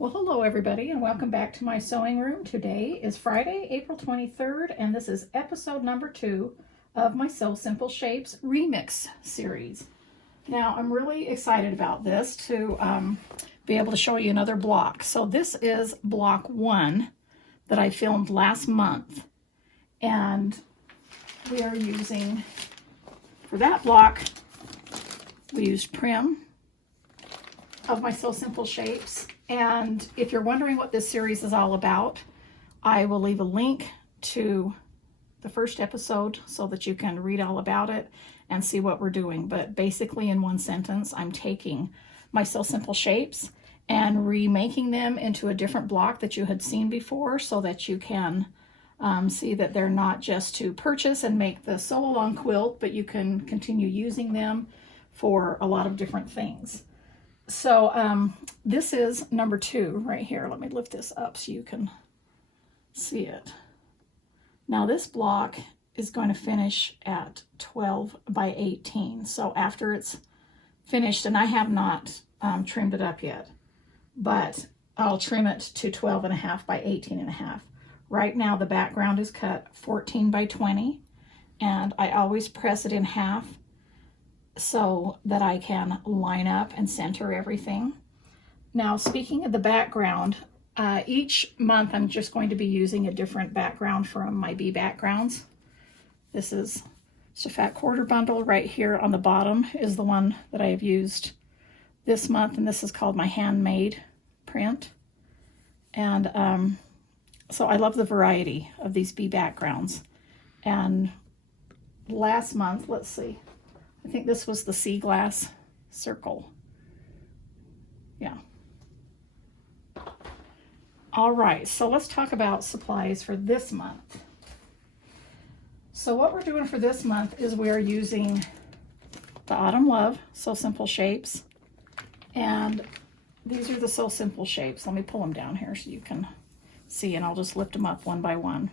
Well, hello everybody and welcome back to my sewing room. Today is Friday, April 23rd, and this is episode number 2 of my Sew Simple Shapes remix series. Now, I'm really excited about this to be able to show you another block. So this is block 1 that I filmed last month, and we are using, for that block, we used Prim of my Sew Simple Shapes. And if you're wondering what this series is all about, I will leave a link to the first episode so that you can read all about it and see what we're doing. But basically, in one sentence, I'm taking my Sew Simple Shapes and remaking them into a different block that you had seen before, so that you can see that they're not just to purchase and make the sew along quilt, but you can continue using them for a lot of different things. So this is number 2 right here. Let me lift this up so you can see it. Now this block is going to finish at 12 by 18. So after it's finished, and I have not trimmed it up yet, but I'll trim it to 12.5 by 18.5. Right now the background is cut 14 by 20, and I always press it in half so that I can line up and center everything. Now, speaking of the background, each month I'm just going to be using a different background from my bee backgrounds. This is just a fat quarter bundle. Right here on the bottom is the one that I have used this month, and this is called my handmade print. And so I love the variety of these bee backgrounds. And last month, let's see, I think this was the sea glass circle. Yeah. All right, so let's talk about supplies for this month. So what we're doing for this month is we are using the Autumn Love Sew Simple Shapes. And these are the Sew Simple Shapes. Let me pull them down here so you can see, and I'll just lift them up one by one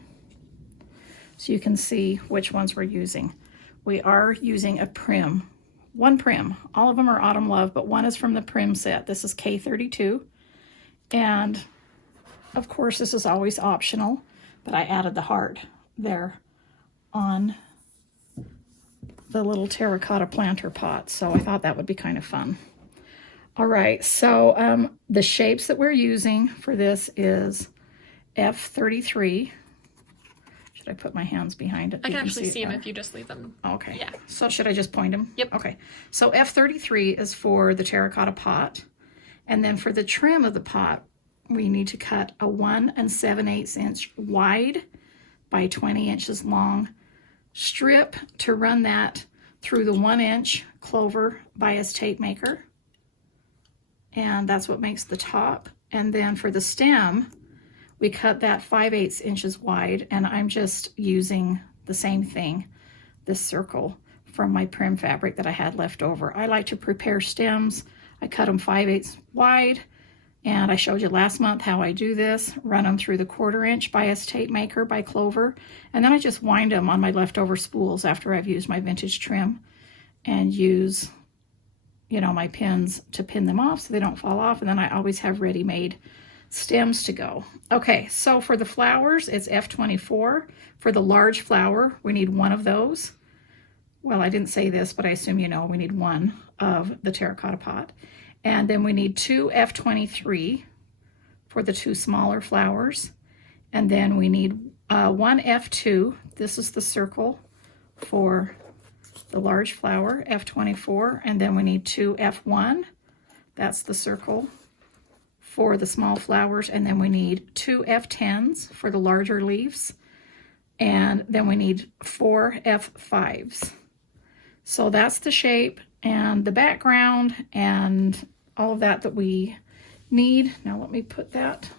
so you can see which ones we're using. We are using a Prim, one Prim. All of them are Autumn Love, but one is from the Prim set. This is K32. And of course, this is always optional, but I added the heart there on the little terracotta planter pot. So I thought that would be kind of fun. All right, so the shapes that we're using for this is F33. I put my hands behind it. I can actually see them if you just leave them. Okay. Yeah. So should I just point them? Yep. Okay. So F33 is for the terracotta pot. And then for the trim of the pot, we need to cut a 1 7/8 inch wide by 20 inches long strip to run that through the 1 inch clover bias tape maker. And that's what makes the top. And then for the stem, we cut that 5/8 inches wide, and I'm just using the same thing, this circle from my Prim fabric that I had left over. I like to prepare stems. I cut them 5/8 wide, and I showed you last month how I do this. Run them through the 1/4 inch bias tape maker by Clover, and then I just wind them on my leftover spools after I've used my vintage trim, and use, you know, my pins to pin them off so they don't fall off, and then I always have ready-made stems to go. Okay, so for the flowers, it's F24. For the large flower, we need one of those. Well, I didn't say this, but I assume you know we need one of the terracotta pot. And then we need 2 F23 for the 2 smaller flowers. And then we need 1 F2. This is the circle for the large flower, F24. And then we need 2 F1. That's the circle for the small flowers, and then we need 2 F10s for the larger leaves, and then we need 4 F5s. So that's the shape and the background and all of that we need. Now let me put that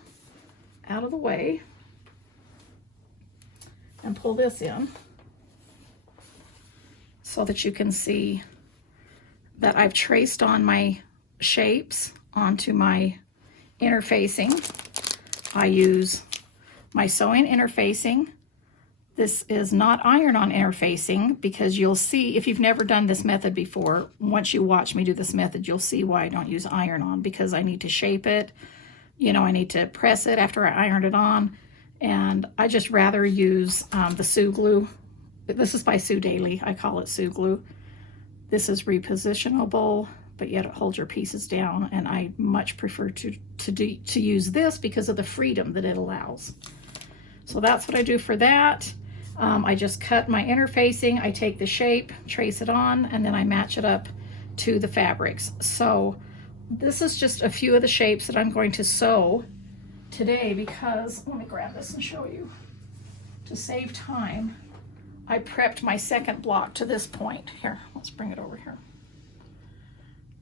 out of the way and pull this in so that you can see that I've traced on my shapes onto my interfacing. I use my sewing interfacing. This is not iron-on interfacing, because you'll see, if you've never done this method before, once you watch me do this method, you'll see why I don't use iron-on, because I need to shape it you know, I need to press it after I ironed it on. And I just rather use the Sue glue. This is by Sue Daily. I call it Sue glue. This is repositionable, but yet it holds your pieces down. And I much prefer to use this because of the freedom that it allows. So that's what I do for that. I just cut my interfacing. I take the shape, trace it on, and then I match it up to the fabrics. So this is just a few of the shapes that I'm going to sew today because, let me grab this and show you. To save time, I prepped my second block to this point. Here, let's bring it over here.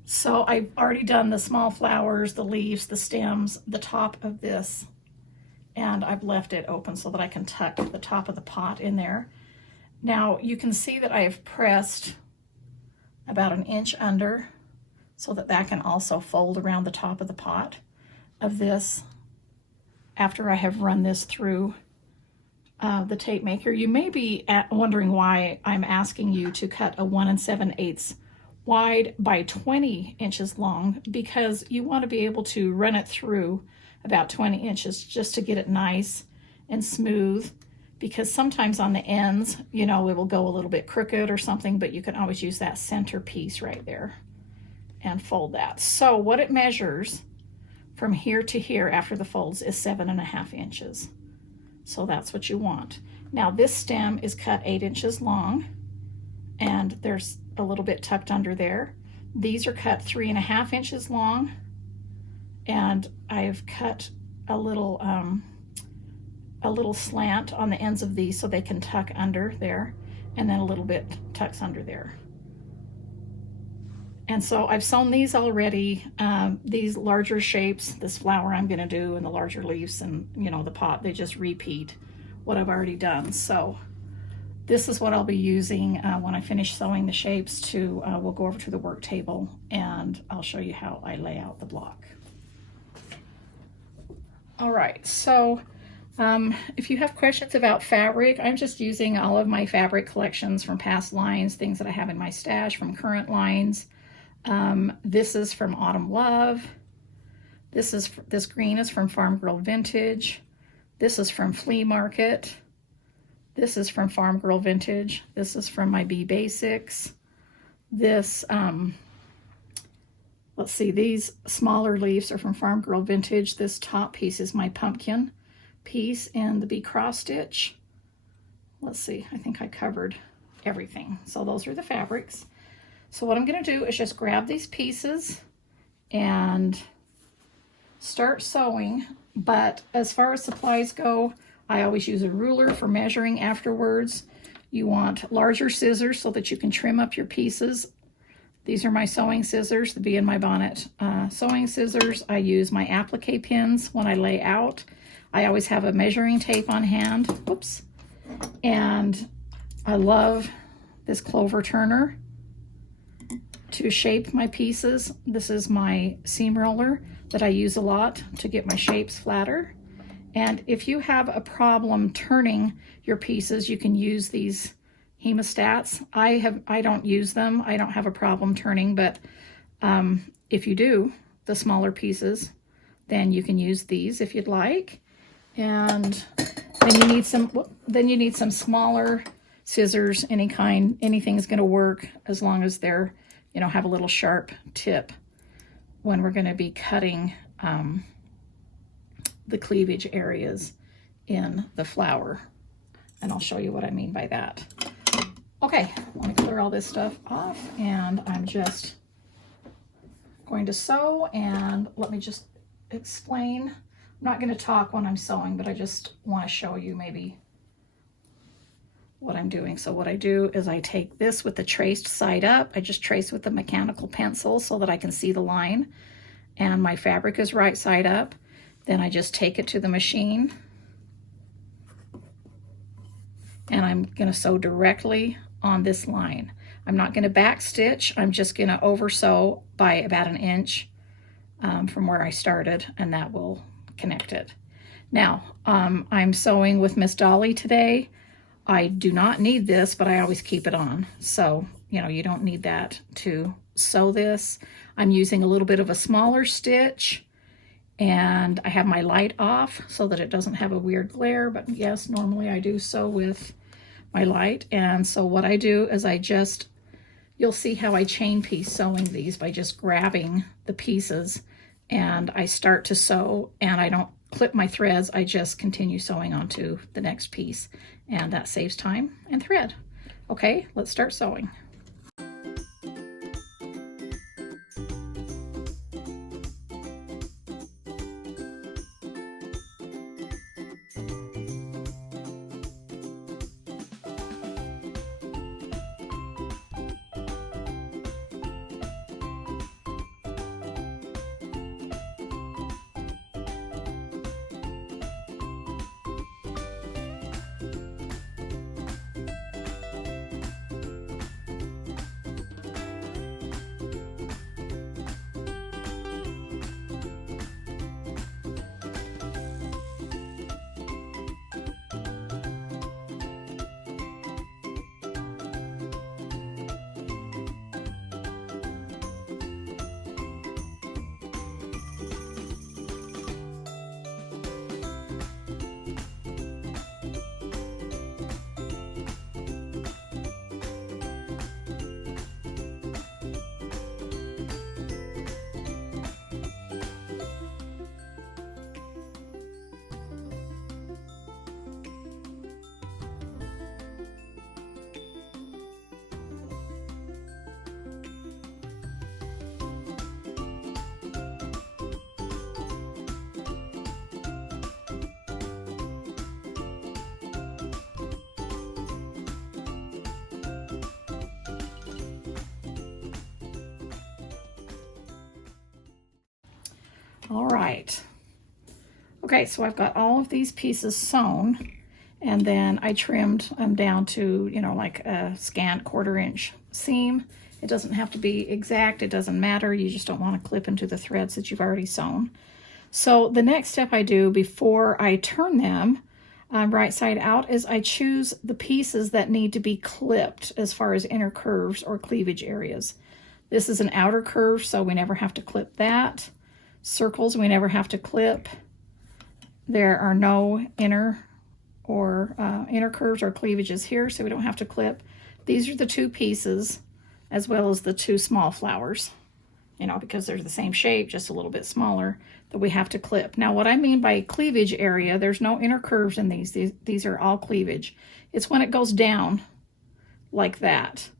So I've already done the small flowers, the leaves, the stems, the top of this, and I've left it open so that I can tuck the top of the pot in there. Now you can see that I have pressed about 1 inch under so that that can also fold around the top of the pot of this after I have run this through the tape maker. You may be wondering why I'm asking you to cut a 1 7/8 wide by 20 inches long, because you want to be able to run it through about 20 inches just to get it nice and smooth, because sometimes on the ends, you know, it will go a little bit crooked or something, but you can always use that center piece right there and fold that. So what it measures from here to here after the folds is 7.5 inches. So that's what you want. Now this stem is cut 8 inches long, and there's a little bit tucked under there. These are cut 3.5 inches long, and I've cut a little slant on the ends of these so they can tuck under there, and then a little bit tucks under there. And so I've sewn these already, these larger shapes, this flower I'm gonna do, and the larger leaves, and you know, the pot, they just repeat what I've already done. So this is what I'll be using when I finish sewing the shapes to, we'll go over to the work table and I'll show you how I lay out the block. All right, so if you have questions about fabric, I'm just using all of my fabric collections from past lines, things that I have in my stash from current lines. This is from Autumn Love. This green is from Farm Girl Vintage. This is from Flea Market. This is from Farm Girl Vintage. This is from my Bee Basics. This, let's see, these smaller leaves are from Farm Girl Vintage. This top piece is my pumpkin piece in the Bee Cross Stitch. Let's see, I think I covered everything. So those are the fabrics. So what I'm going to do is just grab these pieces and start sewing. But as far as supplies go, I always use a ruler for measuring afterwards. You want larger scissors so that you can trim up your pieces. These are my sewing scissors, the Bee in My Bonnet sewing scissors. I use my applique pins when I lay out. I always have a measuring tape on hand. Whoops. And I love this clover turner to shape my pieces. This is my seam roller that I use a lot to get my shapes flatter. And if you have a problem turning your pieces, you can use these hemostats. I don't use them. I don't have a problem turning, but if you do, the smaller pieces, then you can use these if you'd like. And then you need some smaller scissors, any kind. Anything's going to work as long as they're, you know, have a little sharp tip when we're going to be cutting the cleavage areas in the flower. And I'll show you what I mean by that. Okay, let me clear all this stuff off, and I'm just going to sew, and let me just explain. I'm not going to talk when I'm sewing, but I just want to show you maybe what I'm doing. So what I do is I take this with the traced side up. I just trace with the mechanical pencil so that I can see the line, and my fabric is right side up. Then I just take it to the machine, and I'm going to sew directly on this line. I'm not going to back stitch. I'm just going to over sew by about 1 inch from where I started, and that will connect it. Now, I'm sewing with Miss Dolly today. I do not need this, but I always keep it on. So, you know, you don't need that to sew this. I'm using a little bit of a smaller stitch, And I have my light off so that it doesn't have a weird glare, but yes, normally I do so with my light. And so what I do is you'll see how I chain piece sewing these by just grabbing the pieces, and I start to sew, and I don't clip my threads, I just continue sewing onto the next piece, and that saves time and thread. Okay, let's start sewing. All right. Okay, so I've got all of these pieces sewn, and then I trimmed them down to, like a scant 1/4 inch seam. It doesn't have to be exact, it doesn't matter. You just don't want to clip into the threads that you've already sewn. So the next step I do before I turn them right side out is I choose the pieces that need to be clipped as far as inner curves or cleavage areas. This is an outer curve, so we never have to clip that. Circles we never have to clip. There are no inner curves or cleavages here, so we don't have to clip. These are the 2 pieces as well as the 2 small flowers, because they're the same shape, just a little bit smaller, that we have to clip. Now, what I mean by cleavage area, there's no inner curves in these. These are all cleavage. It's when it goes down like that.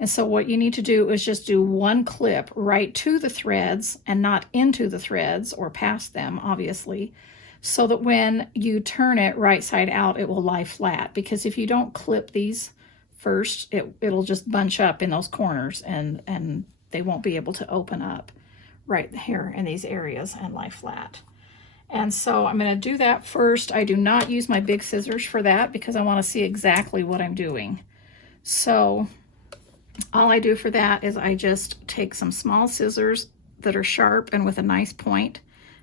And so what you need to do is just do 1 clip right to the threads and not into the threads or past them, obviously, so that when you turn it right side out, it will lie flat. Because if you don't clip these first, it'll just bunch up in those corners, and they won't be able to open up right here in these areas and lie flat. And so I'm going to do that first. I do not use my big scissors for that because I want to see exactly what I'm doing. So all I do for that is I just take some small scissors that are sharp and with a nice point,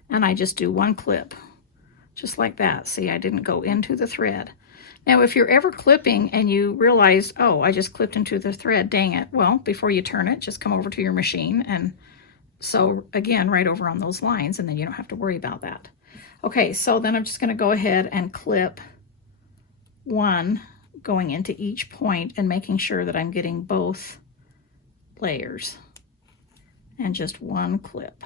and I just do 1 clip, just like that. See, I didn't go into the thread. Now, if you're ever clipping and you realize, oh, I just clipped into the thread, dang it, well, before you turn it, just come over to your machine and sew again right over on those lines, and then you don't have to worry about that. Okay, so then I'm just going to go ahead and clip 1 going into each point and making sure that I'm getting both layers, and just 1 clip.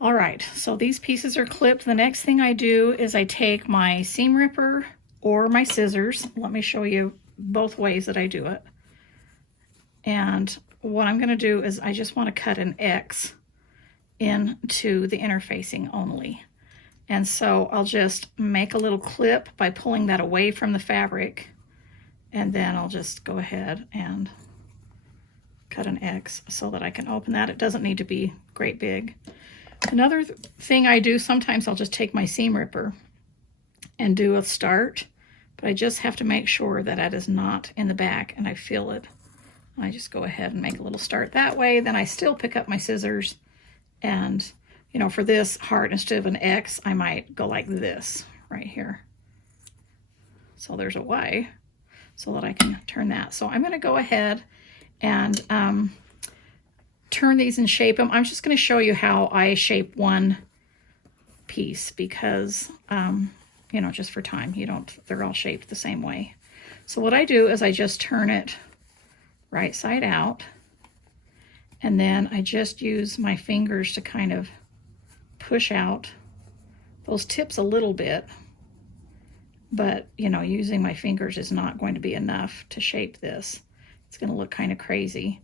All right, so these pieces are clipped. The next thing I do is I take my seam ripper or my scissors. Let me show you both ways that I do it. And what I'm going to do is I just want to cut an X into the interfacing only. And so I'll just make a little clip by pulling that away from the fabric, and then I'll just go ahead and cut an X so that I can open that. It doesn't need to be great big. Another thing I do, sometimes I'll just take my seam ripper and do a start, but I just have to make sure that that is not in the back and I feel it. I just go ahead and make a little start that way. Then I still pick up my scissors, and for this heart, instead of an X, I might go like this right here. So there's a Y. so that I can turn that. So I'm going to go ahead and turn these and shape them. I'm just going to show you how I shape one piece because, you know, just for time, they're all shaped the same way. So what I do is I just turn it right side out, and then I just use my fingers to kind of push out those tips a little bit, but you know, using my fingers is not going to be enough to shape this. It's going to look kind of crazy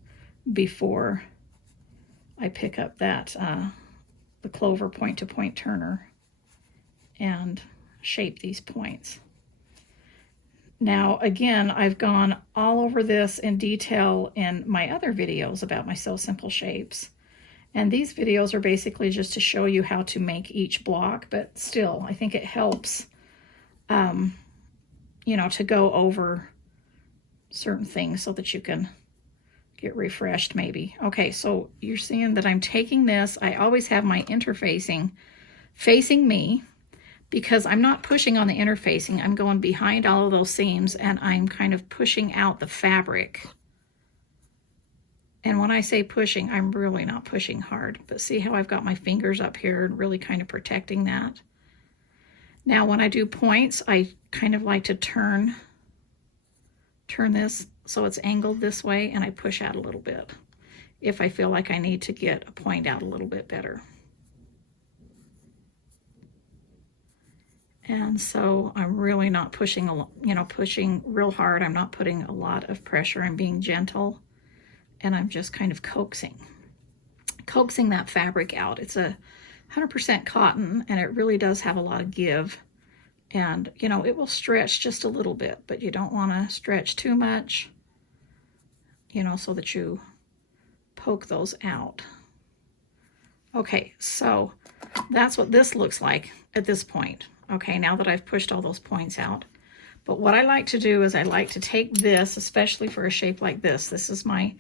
before I pick up that the clover point-to-point turner and shape these points. Now again, I've gone all over this in detail in my other videos about my Sew Simple Shapes. And these videos are basically just to show you how to make each block, but still, I think it helps, you know, to go over certain things so that you can get refreshed maybe. Okay, so you're seeing that I'm taking this. I always have my interfacing facing me because I'm not pushing on the interfacing. I'm going behind all of those seams and I'm kind of pushing out the fabric. And when I say pushing, I'm really not pushing hard, but see how I've got my fingers up here and really kind of protecting that. Now, when I do points, I kind of like to turn this so it's angled this way, and I push out a little bit if I feel like I need to get a point out a little bit better. And so I'm really not pushing, you know, pushing real hard. I'm not putting a lot of pressure. I'm being gentle. And I'm just kind of coaxing that fabric out. It's a 100% cotton, and it really does have a lot of give. And, you know, it will stretch just a little bit, but you don't want to stretch too much, you know, so that you poke those out. Okay, so that's what this looks like at this point. Okay, now that I've pushed all those points out. But what I like to do is I like to take this, especially for a shape like this. This is my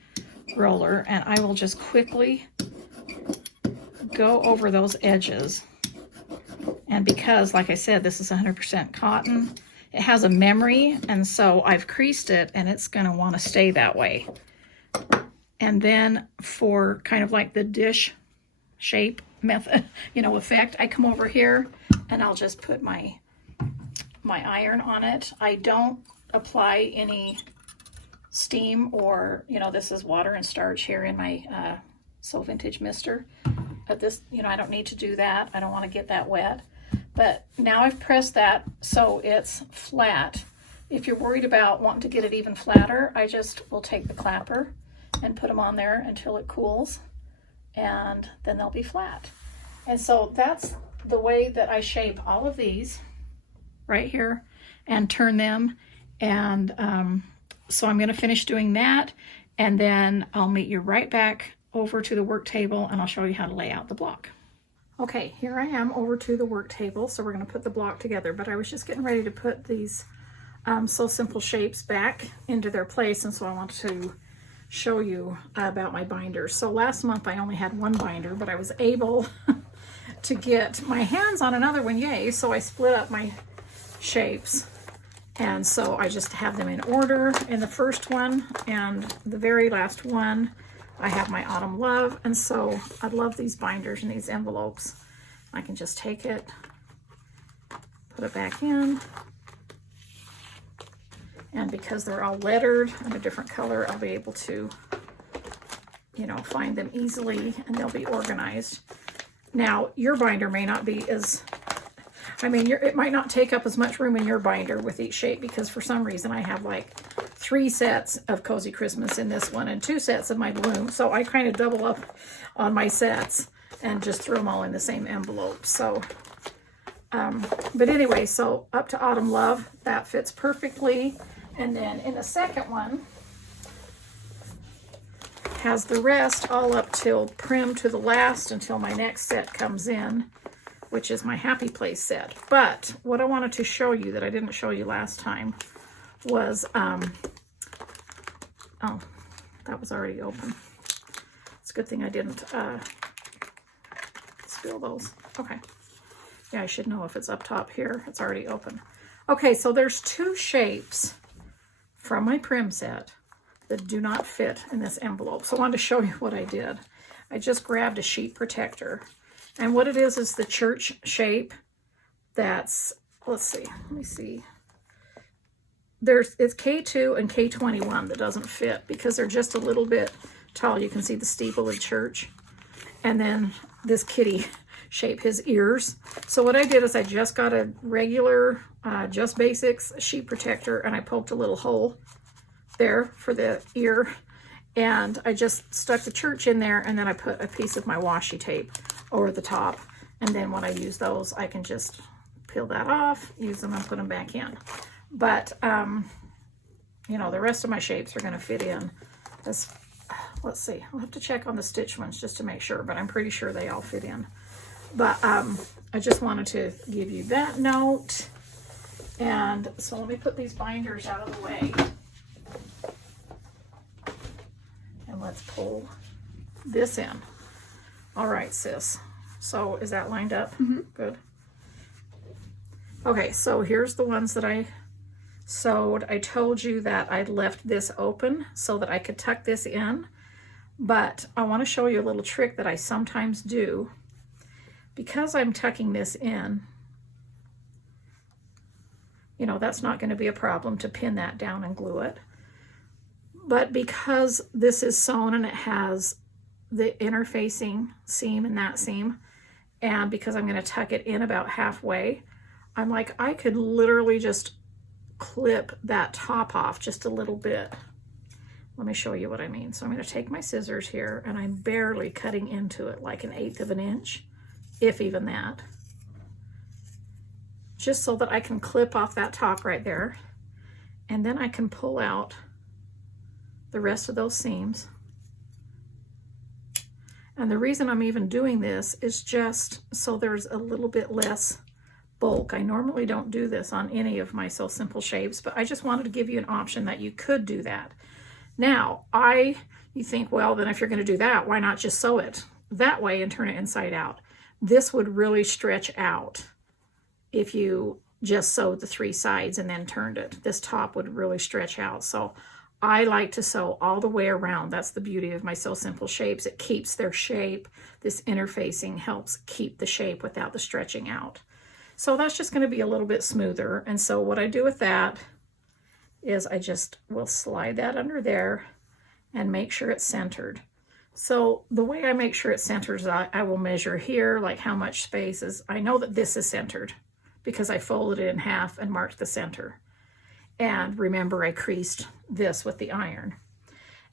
roller, and I will just quickly go over those edges. And because, like I said, this is 100% cotton, it has a memory, and so I've creased it, and it's going to want to stay that way. And then for kind of like the dish shape method, you know, effect, I come over here and I'll just put my iron on it. I don't apply any steam or, you know, this is water and starch here in my So Vintage Mister. But this, you know, I don't need to do that. I don't want to get that wet. But now I've pressed that so it's flat. If you're worried about wanting to get it even flatter, I just will take the clapper and put them on there until it cools, and then they'll be flat. And so that's the way that I shape all of these right here and turn them. And so I'm going to finish doing that, and then I'll meet you right back over to the work table, and I'll show you how to lay out the block. Okay, here I am over to the work table, so we're going to put the block together, but I was just getting ready to put these So Simple Shapes back into their place, and so I want to show you about my binders. So last month I only had one binder, but I was able to get my hands on another one, yay, so I split up my shapes. And so I just have them in order in the first one, and the very last one I have my Autumn Love. And so I love these binders and these envelopes. I can just take it, put it back in, and because they're all lettered and a different color, I'll be able to, you know, find them easily, and they'll be organized. Now, your binder may not be as, it might not take up as much room in your binder with each shape, because for some reason I have like 3 sets of Cozy Christmas in this one and 2 sets of my Bloom. So I kind of double up on my sets and just throw them all in the same envelope. So, but anyway, so up to Autumn Love, that fits perfectly. And then in the second one, has the rest all up till Prim to the last until my next set comes in, which is my Happy Place set. But what I wanted to show you that I didn't show you last time was, oh, that was already open. It's a good thing I didn't spill those. Okay. Yeah, I should know if it's up top here. It's already open. Okay, so there's 2 shapes from my Prim set that do not fit in this envelope. So I wanted to show you what I did. I just grabbed a sheet protector. And what it is the church shape that's, let's see, let me see. It's K2 and K21 that doesn't fit because they're just a little bit tall. You can see the steeple of church. And then this kitty shape, his ears. So what I did is I just got a regular, just basics sheet protector, and I poked a little hole there for the ear. And I just stuck the church in there, and then I put a piece of my washi tape over the top. And then when I use those, I can just peel that off, use them, and put them back in. But, you know, the rest of my shapes are going to fit in. Let's see. I'll have to check on the stitch ones just to make sure, but I'm pretty sure they all fit in. But I just wanted to give you that note. And so let me put these binders out of the way. And let's pull this in. All right, sis. So is that lined up? Mm-hmm. Good. Okay, so here's the ones that I sewed. I told you that I'd left this open so that I could tuck this in, but I want to show you a little trick that I sometimes do. Because I'm tucking this in, you know, that's not going to be a problem to pin that down and glue it. But because this is sewn and it has the interfacing seam and that seam, and because I'm going to tuck it in about halfway, I'm like, I could literally just clip that top off just a little bit. Let me show you what I mean. So I'm going to take my scissors here, and I'm barely cutting into it, like 1/8 of an inch, if even that, just so that I can clip off that top right there. And then I can pull out the rest of those seams. And the reason I'm even doing this is just so there's a little bit less bulk. I normally don't do this on any of my Sew Simple shapes, but I just wanted to give you an option that you could do that. Now, you think, well, then if you're going to do that, why not just sew it that way and turn it inside out? This would really stretch out if you just sewed the 3 sides and then turned it. This top would really stretch out. So I like to sew all the way around. That's the beauty of my Sew Simple shapes. It keeps their shape. This interfacing helps keep the shape without the stretching out. So that's just going to be a little bit smoother. And so what I do with that is I just will slide that under there and make sure it's centered. So the way I make sure it centers, I will measure here, like how much space is. I know that this is centered because I folded it in half and marked the center. And remember, I creased this with the iron.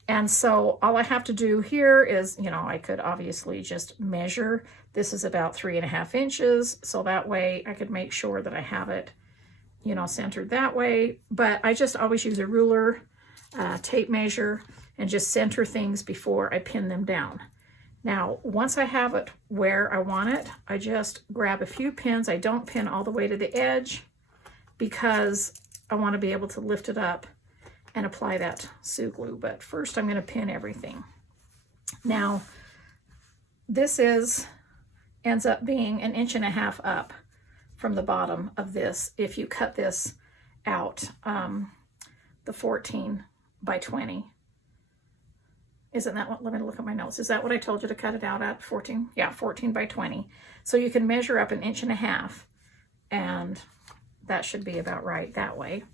And so all I have to do here is, you know, I could obviously just measure. This is about 3.5 inches. So that way I could make sure that I have it, you know, centered that way. But I just always use a ruler, tape measure, and just center things before I pin them down. Now, once I have it where I want it, I just grab a few pins. I don't pin all the way to the edge because I want to be able to lift it up and apply that Sue glue. But first I'm going to pin everything. Now, this ends up being 1.5 inches up from the bottom of this if you cut this out, the 14 by 20. Isn't that what, let me look at my notes. Is that what I told you to cut it out at, 14? Yeah, 14 by 20. So you can measure up 1.5 inches, and that should be about right that way.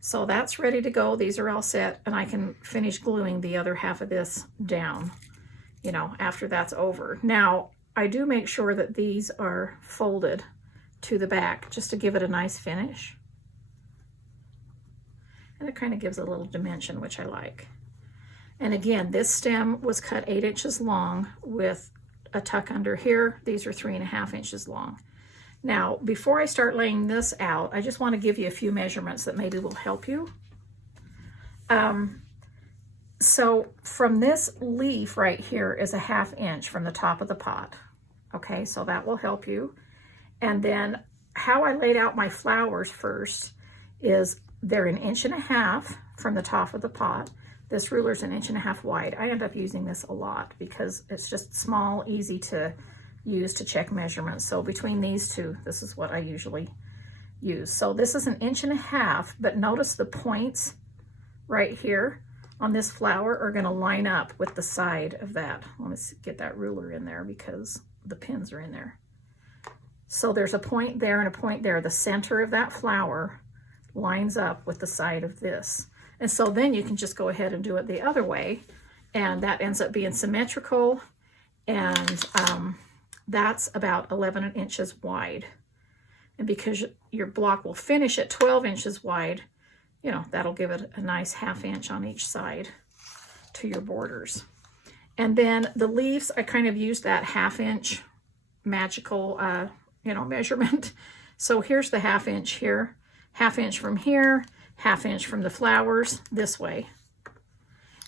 So that's ready to go. These are all set, and I can finish gluing the other half of this down, you know, after that's over. Now, I do make sure that these are folded to the back just to give it a nice finish. And it kind of gives a little dimension, which I like. And again, this stem was cut 8 inches long with a tuck under here. These are 3.5 inches long. Now, before I start laying this out, I just want to give you a few measurements that maybe will help you. So from this leaf right here is 1/2 inch from the top of the pot. Okay, so that will help you. And then how I laid out my flowers first is they're 1.5 inches from the top of the pot. This ruler's 1.5 inches wide. I end up using this a lot because it's just small, easy to use to check measurements. So between these two, this is what I usually use. So this is 1.5 inches, but notice the points right here on this flower are going to line up with the side of that. Let me get that ruler in there because the pins are in there. So there's a point there and a point there. The center of that flower lines up with the side of this. And so then you can just go ahead and do it the other way, and that ends up being symmetrical, and that's about 11 inches wide. And because your block will finish at 12 inches wide, you know, that'll give it a nice 1/2 inch on each side to your borders. And then the leaves, I kind of used that 1/2 inch magical, you know, measurement. So here's the 1/2 inch here, 1/2 inch from here, 1/2 inch from the flowers this way.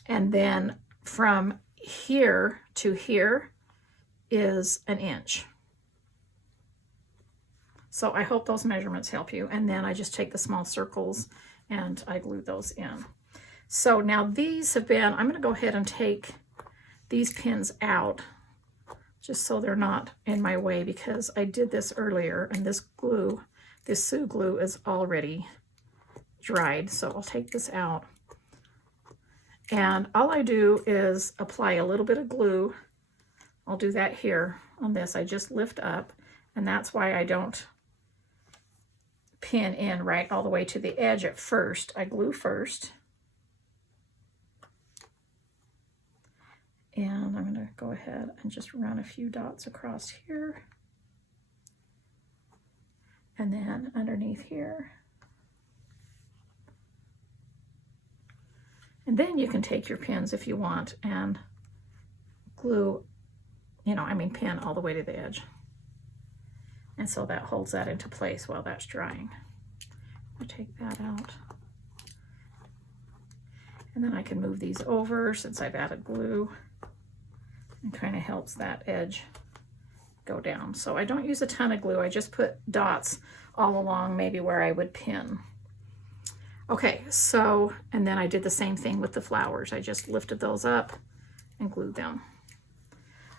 And then from here to here is 1 inch. So I hope those measurements help you. And then I just take the small circles and I glue those in. So now these have been, I'm going to go ahead and take these pins out just so they're not in my way, because I did this earlier and this glue, this Sue glue is already dried. So I'll take this out. And all I do is apply a little bit of glue. I'll do that here on this. I just lift up, and that's why I don't pin in right all the way to the edge at first. I glue first. And I'm going to go ahead and just run a few dots across here. And then underneath here. And then you can take your pins if you want and glue, you know, I mean pin all the way to the edge. And so that holds that into place while that's drying. I'll take that out. And then I can move these over since I've added glue, and kind of helps that edge go down. So I don't use a ton of glue. I just put dots all along, maybe where I would pin. Okay, so, and then I did the same thing with the flowers. I just lifted those up and glued them.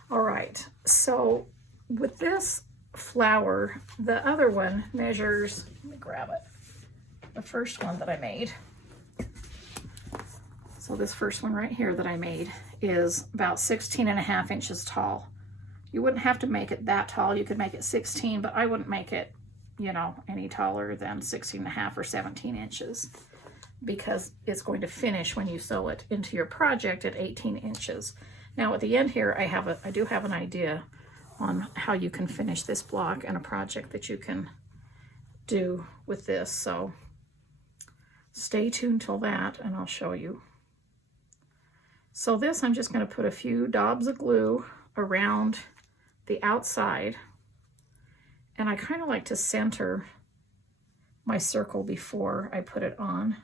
All right, so with this flower, the other one measures, let me grab it, the first one that I made. So this first one right here that I made is about 16.5 inches tall. You wouldn't have to make it that tall. You could make it 16, but I wouldn't make it, you know, any taller than 16.5 or 17 inches because it's going to finish when you sew it into your project at 18 inches. Now at the end here, I do have an idea on how you can finish this block and a project that you can do with this. So stay tuned till that and I'll show you. So this, I'm just going to put a few daubs of glue around the outside, and I kind of like to center my circle before I put it on.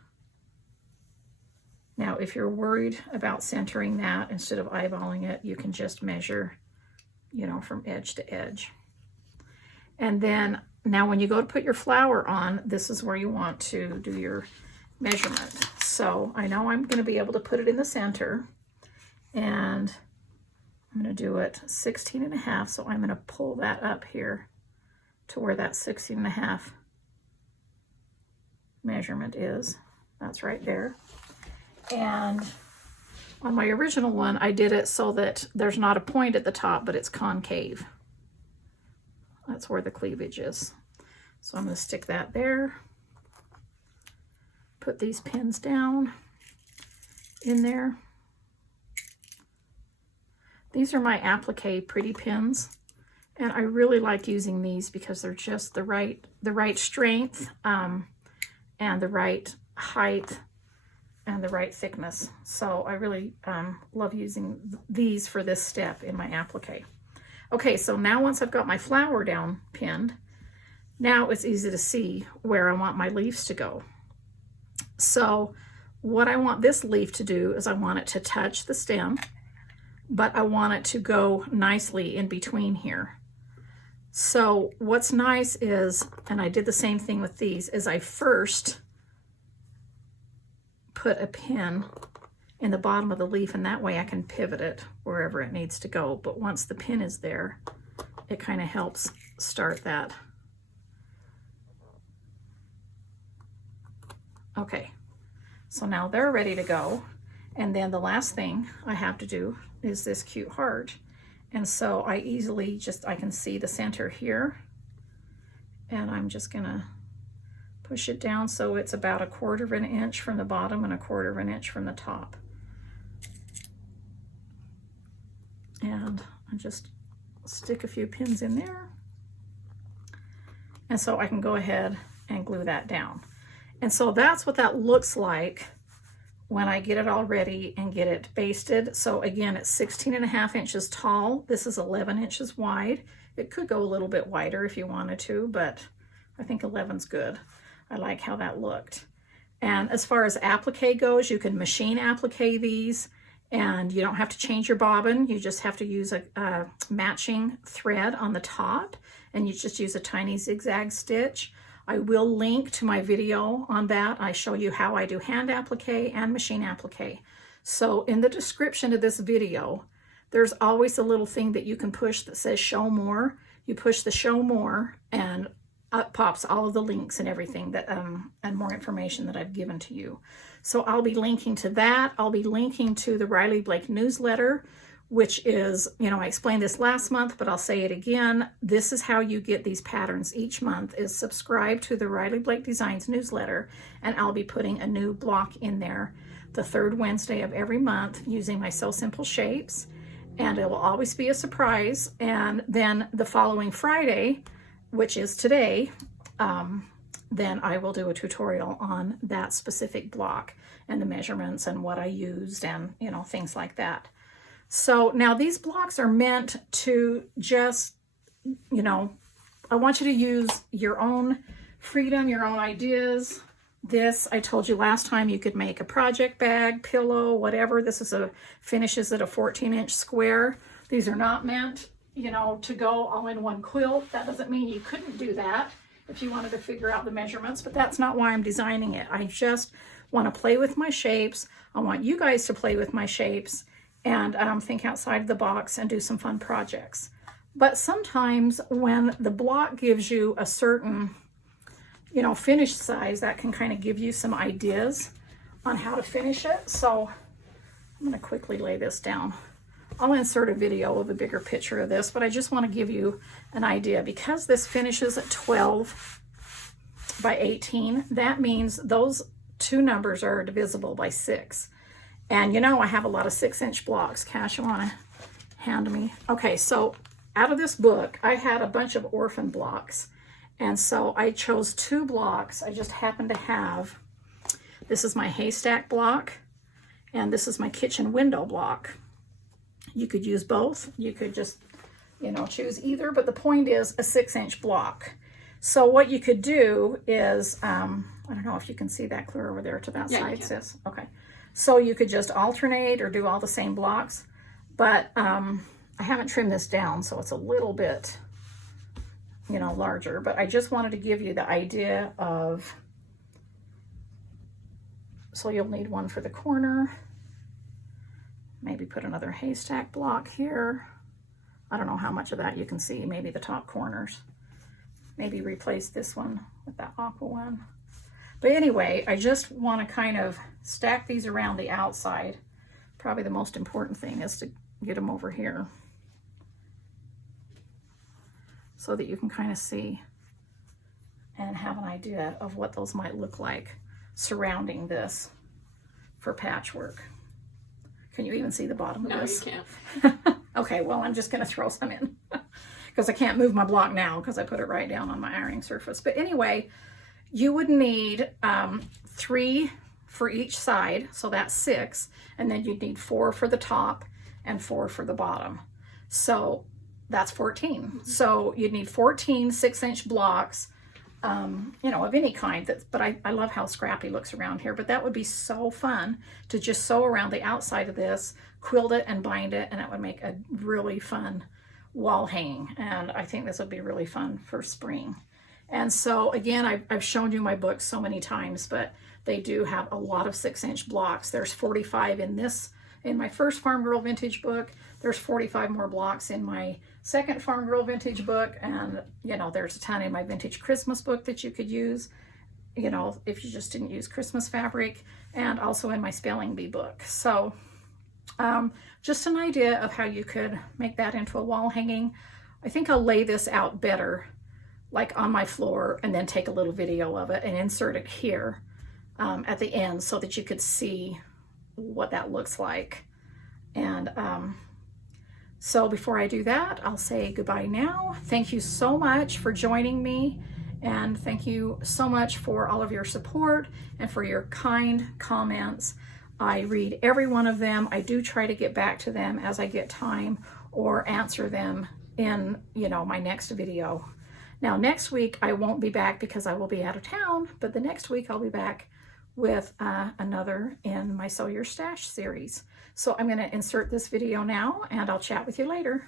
Now if you're worried about centering that, instead of eyeballing it, you can just measure, you know, from edge to edge. And then now when you go to put your flower on, this is where you want to do your measurement. So I know I'm going to be able to put it in the center, and I'm going to do it 16.5. So I'm going to pull that up here to where that 16.5 measurement is. That's right there. And on my original one, I did it so that there's not a point at the top, but it's concave. That's where the cleavage is. So I'm going to stick that there. Put these pins down in there. These are my applique pretty pins, and I really like using these because they're just the right strength and the right height and the right thickness. So I really love using these for this step in my applique. Okay, so now once I've got my flower down pinned, now it's easy to see where I want my leaves to go. So what I want this leaf to do is I want it to touch the stem, but I want it to go nicely in between here. So what's nice is, and I did the same thing with these, is I first put a pin in the bottom of the leaf, and that way I can pivot it wherever it needs to go. But once the pin is there, it kind of helps start that. Okay, So now they're ready to go. And then the last thing I have to do is this cute heart. And so I easily I can see the center here. And I'm just gonna push it down so it's about 1/4 inch from the bottom and 1/4 inch from the top. And I just stick a few pins in there. And so I can go ahead and glue that down. And so that's what that looks like when I get it all ready and get it basted. So again, it's 16.5 inches tall. This is 11 inches wide. It could go a little bit wider if you wanted to, but I think 11's good. I like how that looked. And as far as applique goes, you can machine applique these, and you don't have to change your bobbin. You just have to use a matching thread on the top, and you just use a tiny zigzag stitch. I will link to my video on that. I show you how I do hand applique and machine applique. So in the description of this video, there's always a little thing that you can push that says show more. You push the show more, and up pops all of the links and everything that and more information that I've given to you. So I'll be linking to that. I'll be linking to the Riley Blake newsletter, which is, you know, I explained this last month, but I'll say it again. This is how you get these patterns each month, is subscribe to the Riley Blake Designs newsletter, and I'll be putting a new block in there the 3rd Wednesday of every month using my So Simple Shapes, and it will always be a surprise. And then the following Friday, which is today, then I will do a tutorial on that specific block and the measurements and what I used and, you know, things like that. So now these blocks are meant to just, you know, I want you to use your own freedom, your own ideas. This, I told you last time, you could make a project bag, pillow, whatever. This is finishes at a 14-inch square. These are not meant, you know, to go all in one quilt. That doesn't mean you couldn't do that if you wanted to figure out the measurements, but that's not why I'm designing it. I just want to play with my shapes. I want you guys to play with my shapes and think outside of the box and do some fun projects. But sometimes when the block gives you a certain, you know, finished size, that can kind of give you some ideas on how to finish it. So I'm going to quickly lay this down. I'll insert a video of a bigger picture of this, but I just want to give you an idea. Because this finishes at 12 by 18, that means those two numbers are divisible by 6. And you know, I have a lot of 6-inch blocks. Cash, you want to hand me? Okay, so out of this book, I had a bunch of orphan blocks. And so I chose 2 blocks. I just happened to have, this is my haystack block, and this is my kitchen window block. You could use both. You could just, you know, choose either, but the point is a 6-inch block. So what you could do is, I don't know if you can see that clear over there to that side, sis. Okay. So you could just alternate or do all the same blocks, but I haven't trimmed this down, so it's a little bit, you know, larger, but I just wanted to give you the idea of, so you'll need one for the corner. Maybe put another haystack block here. I don't know how much of that you can see, maybe the top corners. Maybe replace this one with that aqua one. But anyway, I just want to kind of stack these around the outside. Probably the most important thing is to get them over here so that you can kind of see and have an idea of what those might look like surrounding this for patchwork. Can you even see the bottom of this? No, you can't. Okay, well, I'm just going to throw some in because I can't move my block now because I put it right down on my ironing surface. But anyway, you would need 3 for each side, so that's 6, and then you'd need 4 for the top and 4 for the bottom. So that's 14. So you'd need 14 6-inch blocks, you know, of any kind. But I love how scrappy looks around here, but that would be so fun to just sew around the outside of this, quilt it and bind it, and it would make a really fun wall hanging. And I think this would be really fun for spring. And so again, I've shown you my books so many times, but they do have a lot of 6-inch blocks. There's 45 in my first Farm Girl Vintage book. There's 45 more blocks in my second Farm Girl Vintage book, and you know, there's a ton in my Vintage Christmas book that you could use. you know, if you just didn't use Christmas fabric, and also in my spelling bee book. So just an idea of how you could make that into a wall hanging. I think I'll lay this out better, like on my floor, and then take a little video of it and insert it here at the end so that you could see what that looks like. And so before I do that, I'll say goodbye now. Thank you so much for joining me, and thank you so much for all of your support and for your kind comments. I read every one of them. I do try to get back to them as I get time, or answer them in, you know, my next video. Now next week I won't be back because I will be out of town, but the next week I'll be back with another in my Sew Your Stash series. So I'm going to insert this video now, and I'll chat with you later.